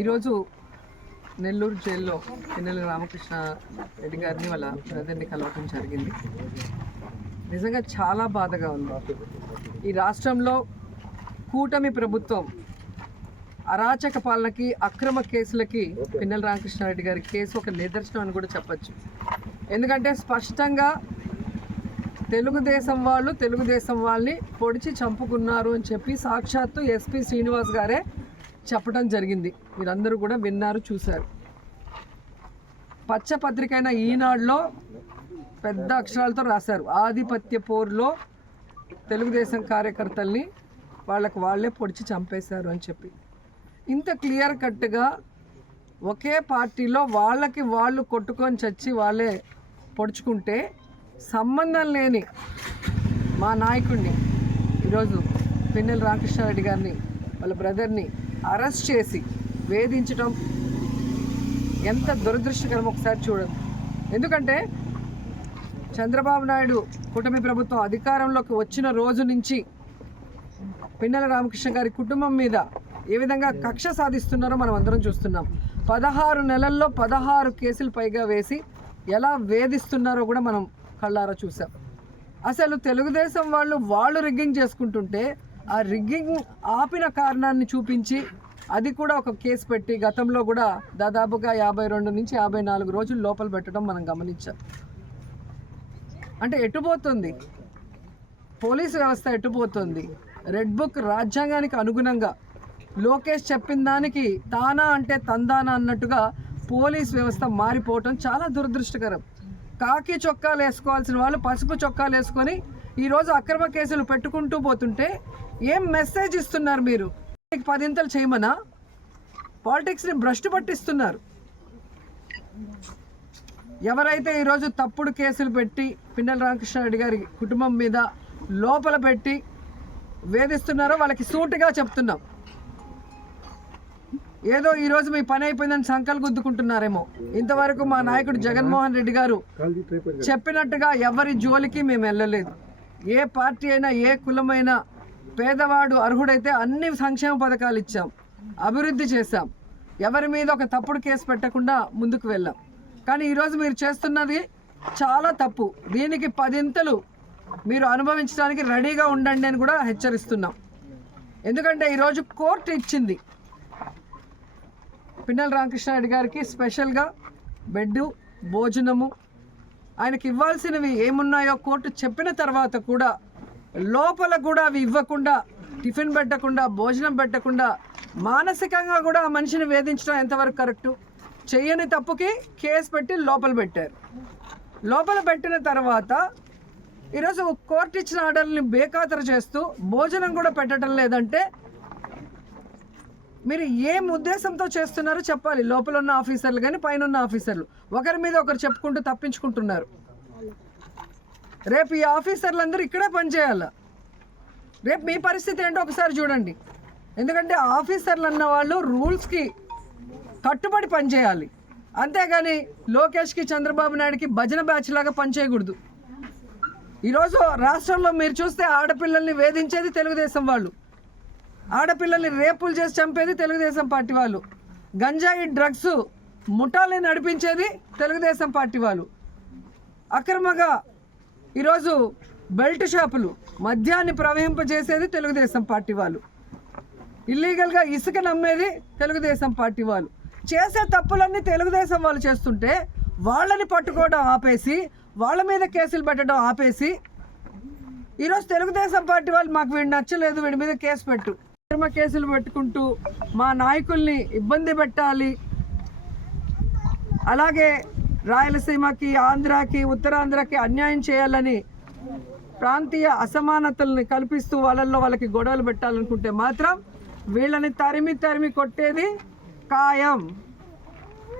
ఈరోజు నెల్లూరు జైల్లో పిన్నెల రామకృష్ణ రెడ్డి గారిని వాళ్ళ బ్రదర్ని కలవటం జరిగింది. నిజంగా చాలా బాధగా ఉంది. ఈ రాష్ట్రంలో కూటమి ప్రభుత్వం అరాచక పాలనకి, అక్రమ కేసులకి పిన్నెల రామకృష్ణారెడ్డి గారి కేసు ఒక నిదర్శనం అని కూడా చెప్పచ్చు. ఎందుకంటే స్పష్టంగా తెలుగుదేశం వాళ్ళని పొడిచి చంపుకున్నారు అని చెప్పి సాక్షాత్తు ఎస్పీ శ్రీనివాస్ గారే చెప్పడం జరిగింది. మీరందరూ కూడా విన్నారు, చూశారు. పచ్చపత్రిక అయిన ఈనాడులో పెద్ద అక్షరాలతో రాశారు, ఆధిపత్య పోరులో తెలుగుదేశం కార్యకర్తల్ని వాళ్ళే పొడిచి చంపేశారు అని చెప్పి. ఇంత క్లియర్ కట్గా ఒకే పార్టీలో వాళ్ళకి వాళ్ళు కొట్టుకొని చచ్చి వాళ్ళే పొడుచుకుంటే సంబంధం లేని మా నాయకుడిని ఈరోజు పిన్నెల రామకృష్ణారెడ్డి గారిని వాళ్ళ బ్రదర్ని అరెస్ట్ చేసి వేధించడం ఎంత దురదృష్టకరం ఒకసారి చూడండి. ఎందుకంటే చంద్రబాబు నాయుడు కూటమి ప్రభుత్వం అధికారంలోకి వచ్చిన రోజు నుంచి పిన్నెల రామకృష్ణ గారి కుటుంబం మీద ఏ విధంగా కక్ష సాధిస్తున్నారో మనం అందరం చూస్తున్నాం. 16 నెలల్లో 16 కేసులు పైగా వేసి ఎలా వేధిస్తున్నారో కూడా మనం కళ్ళారా చూసాం. అసలు తెలుగుదేశం వాళ్ళు రిగ్గింగ్ చేసుకుంటుంటే ఆ రిగ్గింగ్ ఆపిన కారణాన్ని చూపించి అది కూడా ఒక కేసు పెట్టి గతంలో కూడా దాదాపుగా 52 నుంచి 54 రోజులు లోపల పెట్టడం మనం గమనించాం. అంటే ఎటుపోతుంది పోలీసు వ్యవస్థ, ఎటుపోతుంది? రెడ్ బుక్ రాజ్యాంగానికి అనుగుణంగా లోకేష్ చెప్పిన దానికి తానా అంటే తందానా అన్నట్టుగా పోలీస్ వ్యవస్థ మారిపోవటం చాలా దురదృష్టకరం. కాకి చొక్కాలు వేసుకోవాల్సిన వాళ్ళు పసుపు చొక్కాలు వేసుకొని ఈరోజు అక్రమ కేసులు పెట్టుకుంటూ పోతుంటే ఏం మెసేజ్ ఇస్తున్నారు మీరు? 10 ఇంతలు చేయమనా? పాలిటిక్స్ని భ్రష్టు పట్టిస్తున్నారు. ఎవరైతే ఈరోజు తప్పుడు కేసులు పెట్టి పిన్నెల రామకృష్ణారెడ్డి గారి కుటుంబం మీద లోపల పెట్టి వేధిస్తున్నారో వాళ్ళకి సూటిగా చెప్తున్నాం. ఏదో ఈరోజు మీ పని అయిపోయిందని సంకలు గుద్దుకుంటున్నారేమో. ఇంతవరకు మా నాయకుడు జగన్మోహన్ రెడ్డి గారు చెప్పినట్టుగా ఎవరి జోలికి మేము వెళ్ళలేదు. ఏ పార్టీ అయినా, ఏ కులమైనా, పేదవాడు అర్హుడైతే అన్ని సంక్షేమ పథకాలు ఇచ్చాం, అభివృద్ధి చేశాం. ఎవరి మీద ఒక తప్పుడు కేసు పెట్టకుండా ముందుకు వెళ్ళాం. కానీ ఈరోజు మీరు చేస్తున్నది చాలా తప్పు. దీనికి 10 ఇంతలు మీరు అనుభవించడానికి రెడీగా ఉండండి అని కూడా హెచ్చరిస్తున్నాం. ఎందుకంటే ఈరోజు కోర్టు ఇచ్చింది పిన్నెల రామకృష్ణారెడ్డి గారికి స్పెషల్గా బెడ్డు, భోజనము, ఆయనకి ఇవ్వాల్సినవి ఏమున్నాయో కోర్టు చెప్పిన తర్వాత కూడా లోపల కూడా అవి ఇవ్వకుండా, టిఫిన్ పెట్టకుండా, భోజనం పెట్టకుండా మానసికంగా కూడా ఆ మనిషిని వేధించడం ఎంతవరకు కరెక్టు? చెయ్యని తప్పుకి కేసు పెట్టి లోపల పెట్టారు. లోపల పెట్టిన తర్వాత ఈరోజు కోర్టు ఇచ్చిన ఆర్డర్ని బేఖాతరు చేస్తూ భోజనం కూడా పెట్టడం లేదంటే మీరు ఏం ఉద్దేశంతో చేస్తున్నారో చెప్పాలి. లోపల ఉన్న ఆఫీసర్లు కానీ పైన ఉన్న ఆఫీసర్లు ఒకరి మీద ఒకరు చెప్పుకుంటూ తప్పించుకుంటున్నారు. రేపు ఈ ఆఫీసర్లందరూ ఇక్కడే పనిచేయాల. రేపు మీ పరిస్థితి ఏంటో ఒకసారి చూడండి. ఎందుకంటే ఆఫీసర్లు అన్న వాళ్ళు రూల్స్కి కట్టుబడి పనిచేయాలి. అంతేగాని లోకేష్కి, చంద్రబాబు నాయుడుకి భజన బ్యాచ్ లాగా పనిచేయకూడదు. ఈరోజు రాష్ట్రంలో మీరు చూస్తే ఆడపిల్లల్ని వేధించేది తెలుగుదేశం వాళ్ళు, ఆడపిల్లల్ని రేపులు చేసి చంపేది తెలుగుదేశం పార్టీ వాళ్ళు, గంజాయి డ్రగ్స్ ముఠాలని నడిపించేది తెలుగుదేశం పార్టీ వాళ్ళు, అక్రమంగా ఈరోజు బెల్ట్ షాపులు మద్యాన్ని ప్రవహింపజేసేది తెలుగుదేశం పార్టీ వాళ్ళు, ఇల్లీగల్గా ఇసుక నమ్మేది తెలుగుదేశం పార్టీ వాళ్ళు. చేసే తప్పులన్నీ తెలుగుదేశం వాళ్ళు చేస్తుంటే వాళ్ళని పట్టుకోవడం ఆపేసి, వాళ్ళ మీద కేసులు పెట్టడం ఆపేసి ఈరోజు తెలుగుదేశం పార్టీ వాళ్ళు మాకు వీడు నచ్చలేదు, వీడి మీద కేసు పెట్టు, కేసులు పెట్టుకుంటూ మా నాయకుల్ని ఇబ్బంది పెట్టాలి, అలాగే రాయలసీమకి, ఆంధ్రాకి, ఉత్తరాంధ్రకి అన్యాయం చేయాలని ప్రాంతీయ అసమానతల్ని కల్పిస్తూ వాళ్ళకి గొడవలు పెట్టాలనుకుంటే మాత్రం వీళ్ళని తరిమి కొట్టేది ఖాయం.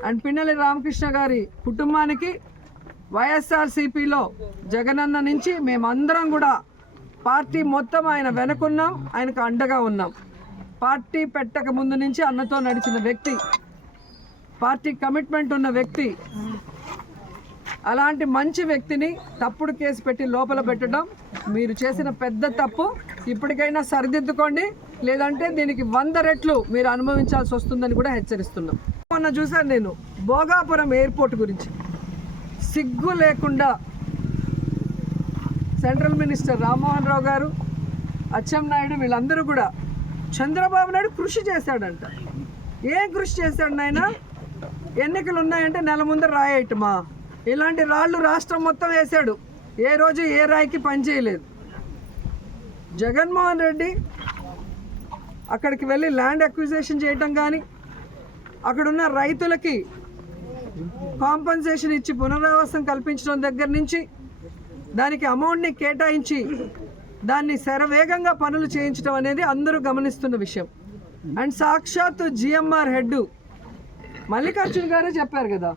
అండ్ పిన్నెల రామకృష్ణ గారి కుటుంబానికి వైఎస్ఆర్సీపీలో జగనన్న నుంచి మేమందరం కూడా పార్టీ మొత్తం ఆయన వెనుకున్నాం, ఆయనకు అండగా ఉన్నాం. పార్టీ పెట్టక ముందు నుంచి అన్నతో నడిచిన వ్యక్తి, పార్టీ కమిట్మెంట్ ఉన్న వ్యక్తి. అలాంటి మంచి వ్యక్తిని తప్పుడు కేసు పెట్టి లోపల పెట్టడం మీరు చేసిన పెద్ద తప్పు. ఇప్పటికైనా సరిదిద్దుకోండి, లేదంటే దీనికి 100 రెట్లు మీరు అనుభవించాల్సి వస్తుందని కూడా హెచ్చరిస్తున్నాం. మొన్న చూశాను నేను భోగాపురం ఎయిర్పోర్ట్ గురించి. సిగ్గు లేకుండా సెంట్రల్ మినిస్టర్ రామ్మోహన్ రావు గారు, అచ్చెన్నాయుడు వీళ్ళందరూ కూడా చంద్రబాబు నాయుడు కృషి చేశాడంట. ఏం కృషి చేశాడు నాయన? ఎన్నికలు ఉన్నాయంటే నెల ముందర రాయటమా? ఇలాంటి రాళ్ళు రాష్ట్రం మొత్తం వేశాడు. ఏ రోజు ఏ రాయికి పనిచేయలేదు. జగన్మోహన్ రెడ్డి అక్కడికి వెళ్ళి ల్యాండ్ అక్విజిషన్ చేయటం కానీ, అక్కడున్న రైతులకి కాంపన్సేషన్ ఇచ్చి పునరావాసం కల్పించడం దగ్గర నుంచి, దానికి అమౌంట్ని కేటాయించి దాన్ని శరవేగంగా పనులు చేయించడం అనేది అందరూ గమనిస్తున్న విషయం. అండ్ సాక్షాత్తు జిఎంఆర్ హెడ్ మల్లికార్జున గారే చెప్పారు కదా,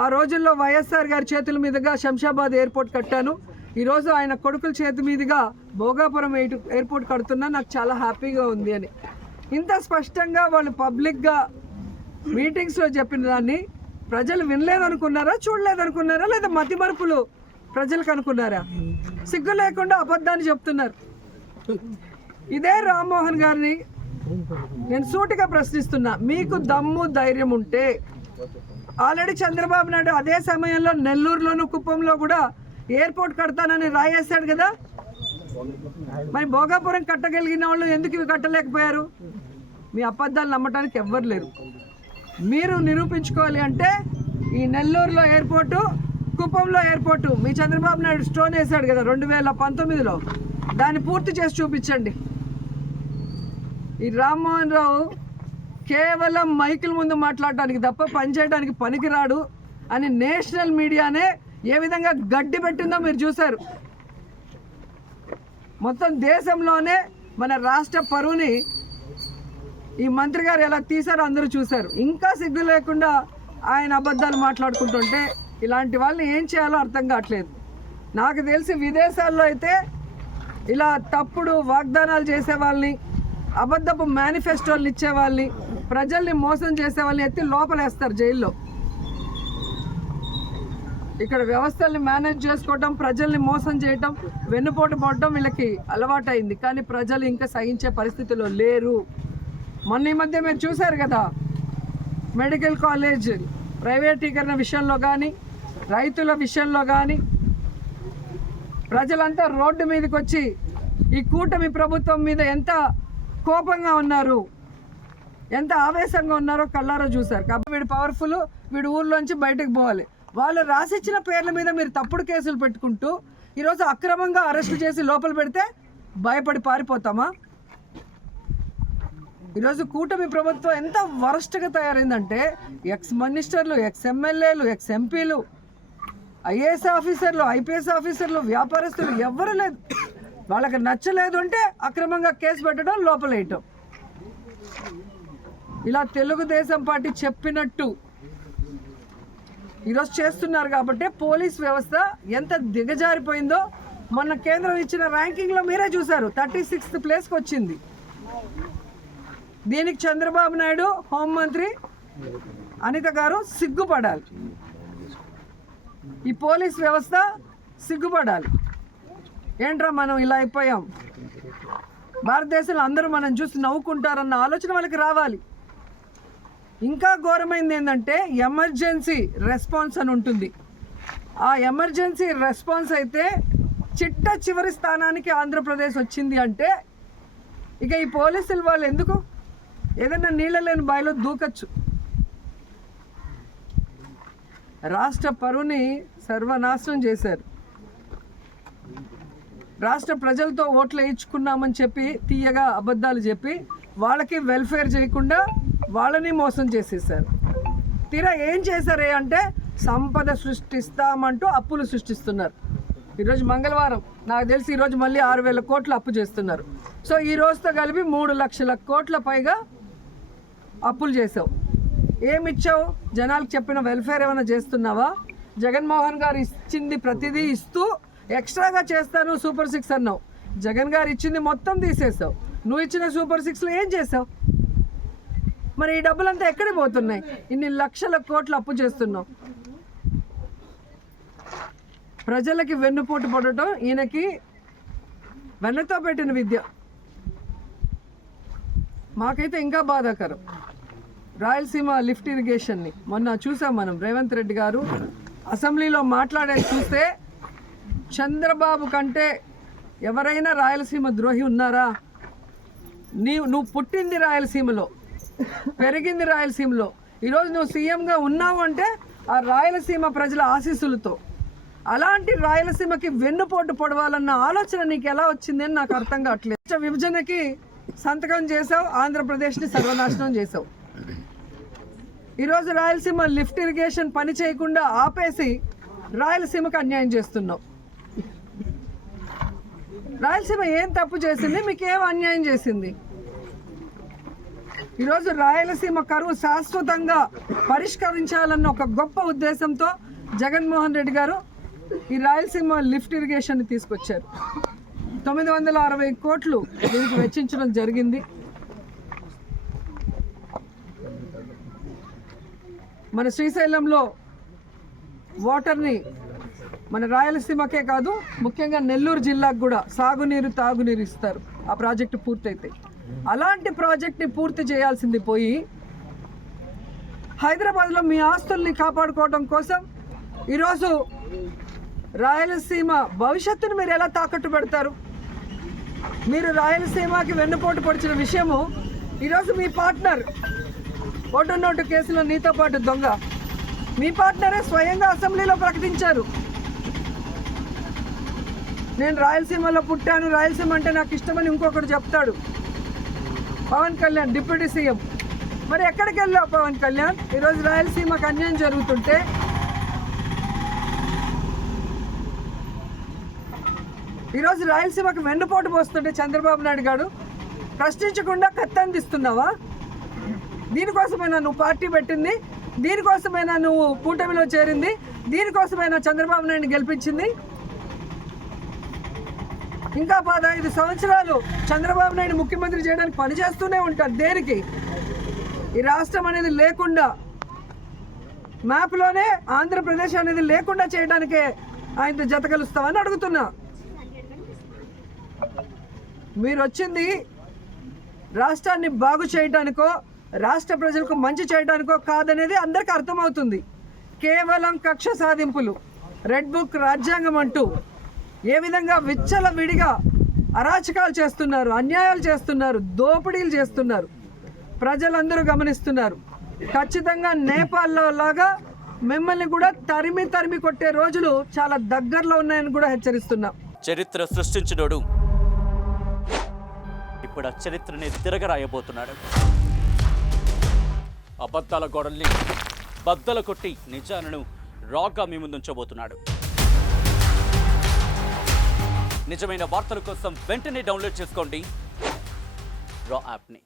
ఆ రోజుల్లో వైఎస్ఆర్ గారి చేతుల మీదుగా శంషాబాద్ ఎయిర్పోర్ట్ కట్టాను, ఈరోజు ఆయన కొడుకుల చేతి మీదుగా భోగాపురం ఎయిర్పోర్ట్ కడుతున్నా, నాకు చాలా హ్యాపీగా ఉంది అని. ఇంత స్పష్టంగా వాళ్ళు పబ్లిక్గా మీటింగ్స్లో చెప్పిన దాన్ని ప్రజలు వినలేదనుకున్నారా, చూడలేదనుకున్నారా, లేదా మతి మరుపులు ప్రజలకు అనుకున్నారా? సిగ్గు లేకుండా అబద్ధాన్ని చెప్తున్నారు. ఇదే రామ్మోహన్ గారిని నేను సూటిగా ప్రశ్నిస్తున్నా, మీకు దమ్ము ధైర్యం ఉంటే ఆల్రెడీ చంద్రబాబు నాయుడు అదే సమయంలో నెల్లూరులోను కుప్పంలో కూడా ఎయిర్పోర్ట్ కడతానని రాయేశాడు కదా. మరి భోగాపురం కట్టగలిగిన వాళ్ళు ఎందుకు ఇవి కట్టలేకపోయారు? మీ అబద్ధాలు నమ్మటానికి ఎవ్వరు లేరు. మీరు నిరూపించుకోవాలి అంటే ఈ నెల్లూరులో ఎయిర్పోర్టు, కుప్పంలో ఎయిర్పోర్టు మీ చంద్రబాబు నాయుడు స్టోన్ వేశాడు కదా 2019లో, దాన్ని పూర్తి చేసి చూపించండి. ఈ రామ్మోహన్ రావు కేవలం మైకుల ముందు మాట్లాడటానికి తప్ప పనిచేయడానికి పనికిరాడు అని నేషనల్ మీడియానే ఏ విధంగా గడ్డి పెట్టిందో మీరు చూశారు. మొత్తం దేశంలోనే మన రాష్ట్ర పరువుని ఈ మంత్రి గారు ఎలా తీశారో అందరూ చూశారు. ఇంకా సిగ్గు లేకుండా ఆయన అబద్ధాలు మాట్లాడుకుంటుంటే ఇలాంటి వాళ్ళని ఏం చేయాలో అర్థం కావట్లేదు. నాకు తెలిసి విదేశాల్లో అయితే ఇలా తప్పుడు వాగ్దానాలు చేసే వాళ్ళని, అబద్ధపు మేనిఫెస్టోలు ఇచ్చే వాళ్ళని, ప్రజల్ని మోసం చేసే వాళ్ళని ఎత్తి లోపలేస్తారు జైల్లో. ఇక్కడ వ్యవస్థల్ని మేనేజ్ చేసుకోవటం, ప్రజల్ని మోసం చేయటం, వెన్నుపోటు పడటం వీళ్ళకి అలవాటైంది. కానీ ప్రజలు ఇంకా సహించే పరిస్థితిలో లేరు. మొన్న ఈ మధ్య మీరు చూశారు కదా, మెడికల్ కాలేజ్ ప్రైవేటీకరణ విషయంలో కానీ, రైతుల విషయంలో కానీ ప్రజలంతా రోడ్డు మీదకి వచ్చి ఈ కూటమి ప్రభుత్వం మీద ఎంత కోపంగా ఉన్నారు, ఎంత ఆవేశంగా ఉన్నారో కళ్ళారో చూశారు. కాబట్టి వీడు పవర్ఫుల్, వీడు ఊర్లోంచి బయటకు పోవాలి. వాళ్ళు రాసిచ్చిన పేర్ల మీద మీరు తప్పుడు కేసులు పెట్టుకుంటూ ఈరోజు అక్రమంగా అరెస్టు చేసి లోపల పెడితే భయపడి పారిపోతామా? ఈరోజు కూటమి ప్రభుత్వం ఎంత వరస్ట్గా తయారైందంటే ఎక్స్ మినిస్టర్లు, ఎక్స్ ఎమ్మెల్యేలు, ఎక్స్ ఎంపీలు, ఐఏఎస్ ఆఫీసర్లు, ఐపీఎస్ ఆఫీసర్లు, వ్యాపారస్తులు ఎవ్వరూ లేదు. వాళ్ళకి నచ్చలేదు అంటే అక్రమంగా కేసు పెట్టడం, లోపలేయటం. ఇలా తెలుగుదేశం పార్టీ చెప్పినట్టు ఈరోజు చేస్తున్నారు. కాబట్టి పోలీస్ వ్యవస్థ ఎంత దిగజారిపోయిందో మొన్న కేంద్రం ఇచ్చిన ర్యాంకింగ్లో మీరే చూశారు. 36th ప్లేస్కి వచ్చింది. దీనికి చంద్రబాబు నాయుడు, హోంమంత్రి అనిత గారు సిగ్గుపడాలి. ఈ పోలీస్ వ్యవస్థ సిగ్గుపడాలి. ఏంట్రా మనం ఇలా అయిపోయాం, భారతదేశంలో అందరూ మనం చూసి నవ్వుకుంటారన్న ఆలోచన వాళ్ళకి రావాలి. ఇంకా ఘోరమైంది ఏంటంటే ఎమర్జెన్సీ రెస్పాన్స్ అని ఉంటుంది. ఆ ఎమర్జెన్సీ రెస్పాన్స్ అయితే చిట్ట చివరి స్థానానికి ఆంధ్రప్రదేశ్ వచ్చింది అంటే ఇక ఈ పోలీసులు వాళ్ళు ఎందుకు? ఏదైనా నీళ్ళ లేని బావిలో దూకచ్చు. రాష్ట్ర పరువుని సర్వనాశనం చేశారు. రాష్ట్ర ప్రజలతో ఓట్లు వేయించుకున్నామని చెప్పి తీయగా అబద్ధాలు చెప్పి వాళ్ళకి వెల్ఫేర్ చేయకుండా వాళ్ళని మోసం చేసేసారు. తీరా ఏం చేశారే అంటే సంపద సృష్టిస్తామంటూ అప్పులు సృష్టిస్తున్నారు. ఈరోజు మంగళవారం, నాకు తెలిసి ఈరోజు మళ్ళీ 6,000 కోట్లు అప్పు చేస్తున్నారు. సో ఈ రోజుతో కలిపి 3 లక్షల కోట్ల పైగా అప్పులు చేసావు. ఏమిచ్చావు? జనాలకు చెప్పిన వెల్ఫేర్ ఏమైనా చేస్తున్నావా? జగన్మోహన్ గారు ఇచ్చింది ప్రతిదీ ఇస్తూ ఎక్స్ట్రాగా చేస్తాను సూపర్ 6 అన్నావు. జగన్ గారు ఇచ్చింది మొత్తం తీసేసావు. నువ్వు ఇచ్చిన సూపర్ 6లో ఏం చేసావు? మరి ఈ డబ్బులంతా ఎక్కడికి పోతున్నాయి? ఇన్ని లక్షల కోట్లు అప్పు చేస్తున్నావు. ప్రజలకి వెన్నుపోటు పడటం ఈయనకి వెన్నతో పెట్టిన విద్య. మాకైతే ఇంకా బాధాకరం. రాయలసీమ లిఫ్ట్ ఇరిగేషన్ని మొన్న చూసాం మనం. రేవంత్ రెడ్డి గారు అసెంబ్లీలో మాట్లాడేది చూస్తే చంద్రబాబు కంటే ఎవరైనా రాయలసీమ ద్రోహి ఉన్నారా? నువ్వు పుట్టింది రాయలసీమలో, పెరిగింది రాయలసీమలో. ఈరోజు నువ్వు సీఎంగా ఉన్నావు అంటే ఆ రాయలసీమ ప్రజల ఆశీస్సులతో. అలాంటి రాయలసీమకి వెన్నుపోటు పొడవాలన్న ఆలోచన నీకు ఎలా వచ్చింది అని నాకు అర్థం కావట్లేదు. విభజనకి సంతకం చేసావు, ఆంధ్రప్రదేశ్ని సర్వనాశనం చేసావు. ఈరోజు రాయలసీమ లిఫ్ట్ ఇరిగేషన్ పని చేయకుండా ఆపేసి రాయలసీమకు అన్యాయం చేస్తున్నావు. రాయలసీమ ఏం తప్పు చేసింది? మీకు ఏం అన్యాయం చేసింది? ఈరోజు రాయలసీమ కరువు శాశ్వతంగా పరిష్కరించాలన్న ఒక గొప్ప ఉద్దేశంతో జగన్మోహన్ రెడ్డి గారు ఈ రాయలసీమ లిఫ్ట్ ఇరిగేషన్ తీసుకొచ్చారు. 960 కోట్లు దీనికి వెచ్చించడం జరిగింది. మన శ్రీశైలంలో వాటర్ని మన రాయలసీమకే కాదు, ముఖ్యంగా నెల్లూరు జిల్లాకు కూడా సాగునీరు, తాగునీరు ఇస్తారు ఆ ప్రాజెక్టు పూర్తయితే. అలాంటి ప్రాజెక్ట్ని పూర్తి చేయాల్సింది పోయి హైదరాబాద్లో మీ ఆస్తుల్ని కాపాడుకోవడం కోసం ఈరోజు రాయలసీమ భవిష్యత్తును మీరు ఎలా తాకట్టు పెడతారు? మీరు రాయలసీమకి వెన్నుపోటు పొడిచిన విషయము ఈరోజు మీ పార్ట్నర్ ఓటు నోటు కేసులో నీతో పాటు దొంగ మీ పార్ట్నరే స్వయంగా అసెంబ్లీలో ప్రకటించారు. నేను రాయలసీమలో పుట్టాను, రాయలసీమ అంటే నాకు ఇష్టమని ఇంకొకటి చెప్తాడు. Pawan Kalyan deputy CM. మరి ఎక్కడికి వెళ్ళావు పవన్ కళ్యాణ్? ఈరోజు రాయలసీమకు అన్యాయం జరుగుతుంటే, ఈరోజు రాయలసీమకు వెన్నుపోటు పోస్తుంటే చంద్రబాబు నాయుడు గారు ప్రశ్నించకుండా కత్తందిస్తున్నావా? దీనికోసమైనా నువ్వు పార్టీ పెట్టింది? దీనికోసమైనా నువ్వు కూటమిలో చేరింది? దీనికోసమైనా చంద్రబాబు నాయుడిని గెలిపించింది? ఇంకా 15 సంవత్సరాలు చంద్రబాబు నాయుడు ముఖ్యమంత్రి చేయడానికి పనిచేస్తూనే ఉంటారు. దేనికి? ఈ రాష్ట్రం అనేది లేకుండా, మ్యాప్లోనే ఆంధ్రప్రదేశ్ అనేది లేకుండా చేయడానికే ఆయనతో జత కలుస్తామని అడుగుతున్నా. మీరు వచ్చింది రాష్ట్రాన్ని బాగు చేయడానికో, రాష్ట్ర ప్రజలకు మంచి చేయడానికో కాదనేది అందరికీ అర్థమవుతుంది. కేవలం కక్ష సాధింపులు, రెడ్ బుక్ రాజ్యాంగం అంటూ ఏ విధంగా విచ్చలవిడిగా అరాచకాలు చేస్తున్నారు, అన్యాయాలు చేస్తున్నారు, దోపిడీలు చేస్తున్నారు, ప్రజలందరూ గమనిస్తున్నారు. ఖచ్చితంగా నేపాల్లో లాగా మిమ్మల్ని కూడా తరిమి తరిమి కొట్టే రోజులు చాలా దగ్గరలో ఉన్నాయని కూడా హెచ్చరిస్తున్నాం. చరిత్ర సృష్టించినోడు ఇప్పుడు ఆ చరిత్రని తిరగరాయబోతున్నాడు. అబద్ధాల గోడల్ని బద్దలు కొట్టి నిజాలను రాగా మీ ముందుంచబోతున్నాడు. నిజమైన వార్తల కోసం వెంటనే డౌన్లోడ్ చేసుకోండి రా యాప్ని.